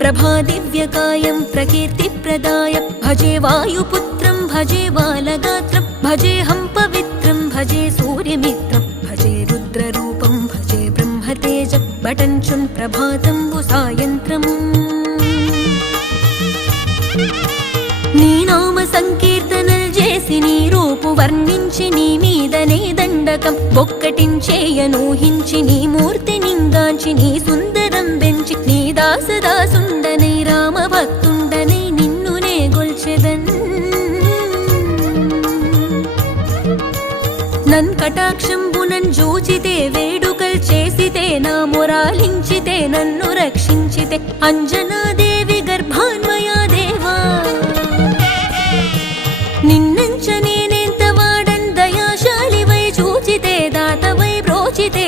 ప్రభాదివ్యకాయం ప్రకీర్తిప్రదాయ భజే వాయుపుత్రం భజే బాలగాత్రం భజేహం పవిత్రం భజే సూర్యమిత్రం భజే రుద్రరూపం భజే బ్రహ్మతేజ బటంచున్ ప్రభాతంబు సాయంత్రము నీ నామ సంకీర్తనలు చేసి నీ రూపు వర్ణించి నీ మీదనే దండకం ఒక్కటించేయనూహించి నీ మూర్తి దాసదాసుండనై రామభక్తుండనై నిన్ను నే గొల్చెదన్. నన్ కటాక్షంబునన్ జూచితే వేడుకల్ చేసితే నా మొరాలించితే నన్ను రక్షించితే అంజనాదేవి గర్భాన్మయా దేవా. నిన్నంచ నేనెంత వాడన్ దయాశాలివై చూచితే దాతవై బ్రోచితే